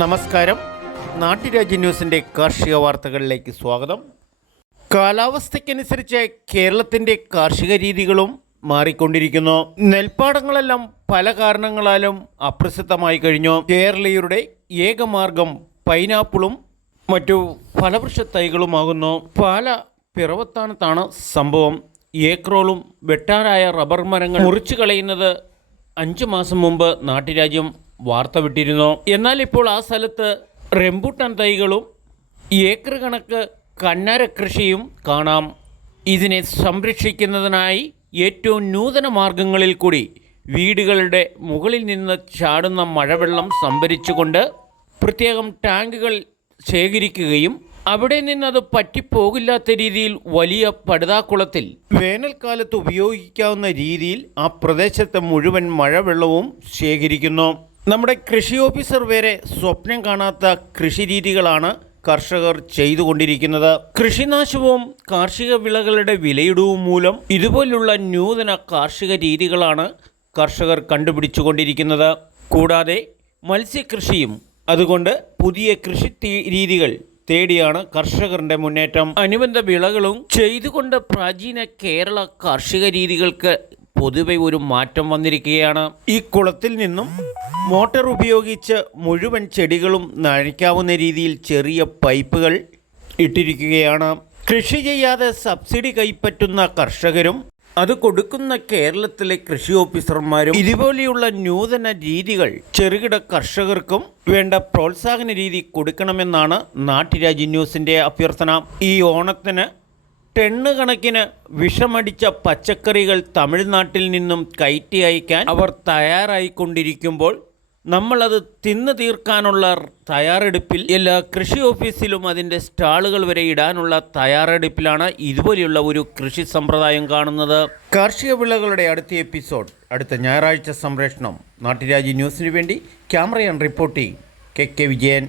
നമസ്കാരം. നാട്ടുരാജ്യ ന്യൂസിൻ്റെ കാർഷിക വാർത്തകളിലേക്ക് സ്വാഗതം. കാലാവസ്ഥയ്ക്കനുസരിച്ച് കേരളത്തിൻ്റെ കാർഷിക രീതികളും മാറിക്കൊണ്ടിരിക്കുന്നു. നെൽപ്പാടങ്ങളെല്ലാം പല കാരണങ്ങളാലും അപ്രസിദ്ധമായി കഴിഞ്ഞു. കേരളീയരുടെ ഏകമാർഗം പൈനാപ്പിളും മറ്റു ഫലവൃക്ഷ തൈകളുമാകുന്നു. പാല പിറവത്താനത്താണ് സംഭവം. ഏക്കറോളും വെട്ടാനായ റബ്ബർ മരങ്ങൾ മുറിച്ചു കളയുന്നത് 5 മാസം മുമ്പ് നാട്ടുരാജ്യം വാർത്ത വിട്ടിരുന്നു. എന്നാൽ ഇപ്പോൾ ആ സ്ഥലത്ത് റംബൂട്ടാൻ തൈകളും ഏക്കർ കണക്ക് കന്നര കൃഷിയും കാണാം. ഇതിനെ സംരക്ഷിക്കുന്നതിനായി ഏറ്റവും നൂതന മാർഗങ്ങളിൽ കൂടി വീടുകളുടെ മുകളിൽ നിന്ന് ചാടുന്ന മഴവെള്ളം സംഭരിച്ചുകൊണ്ട് പ്രത്യേകം ടാങ്കുകൾ ശേഖരിക്കുകയും അവിടെ നിന്നത് പറ്റിപ്പോകില്ലാത്ത രീതിയിൽ വലിയ പടുതാക്കുളത്തിൽ വേനൽക്കാലത്ത് ഉപയോഗിക്കാവുന്ന രീതിയിൽ ആ പ്രദേശത്തെ മുഴുവൻ മഴവെള്ളവും ശേഖരിക്കുന്നു. നമ്മുടെ കൃഷി ഓഫീസർ വരെ സ്വപ്നം കാണാത്ത കൃഷി രീതികളാണ് കർഷകർ ചെയ്തുകൊണ്ടിരിക്കുന്നത്. കൃഷിനാശവും കാർഷിക വിളകളുടെ വിലയിടിവും മൂലം ഇതുപോലുള്ള നൂതന കാർഷിക രീതികളാണ് കർഷകർ കണ്ടുപിടിച്ചുകൊണ്ടിരിക്കുന്നത്. കൂടാതെ മത്സ്യകൃഷിയും അതുകൊണ്ട് പുതിയ കൃഷി രീതികൾ തേടിയാണ് കർഷകരുടെ മുന്നേറ്റം. അനുബന്ധ വിളകളും ചെയ്തുകൊണ്ട് പ്രാചീന കേരള കാർഷിക രീതികൾക്ക് പൊതുവെ ഒരു മാറ്റം വന്നിരിക്കുകയാണ്. ഈ കുളത്തിൽ നിന്നും മോട്ടോർ ഉപയോഗിച്ച് മുഴുവൻ ചെടികളും നനയ്ക്കാവുന്ന രീതിയിൽ ചെറിയ പൈപ്പുകൾ ഇട്ടിരിക്കുകയാണ്. കൃഷി ചെയ്യാതെ സബ്സിഡി കൈപ്പറ്റുന്ന കർഷകരും അത് കൊടുക്കുന്ന കേരളത്തിലെ കൃഷി ഓഫീസർമാരും ഇതുപോലെയുള്ള നൂതന രീതികൾ ചെറുകിട കർഷകർക്കും വേണ്ട പ്രോത്സാഹന രീതി കൊടുക്കണമെന്നാണ് നാട്ടുരാജ്യ ന്യൂസിൻ്റെ അഭ്യർത്ഥന. ഈ ഓണത്തിന് ടണ്ണ് കണക്കിന് വിഷമടിച്ച പച്ചക്കറികൾ തമിഴ്നാട്ടിൽ നിന്നും കയറ്റി അയക്കാൻ അവർ തയ്യാറായിക്കൊണ്ടിരിക്കുമ്പോൾ നമ്മളത് തിന്നു തീർക്കാനുള്ള തയ്യാറെടുപ്പിൽ എല്ലാ കൃഷി ഓഫീസിലും അതിൻ്റെ സ്റ്റാളുകൾ വരെ ഇടാനുള്ള തയ്യാറെടുപ്പിലാണ് ഇതുപോലെയുള്ള ഒരു കൃഷി സമ്പ്രദായം കാണുന്നത്. കാർഷിക വിളകളുടെ അടുത്ത എപ്പിസോഡ് അടുത്ത ഞായറാഴ്ച സംപ്രേഷണം. നാട്ടുരാജ്യ ന്യൂസിനു വേണ്ടി camera and reporting K Vijayan.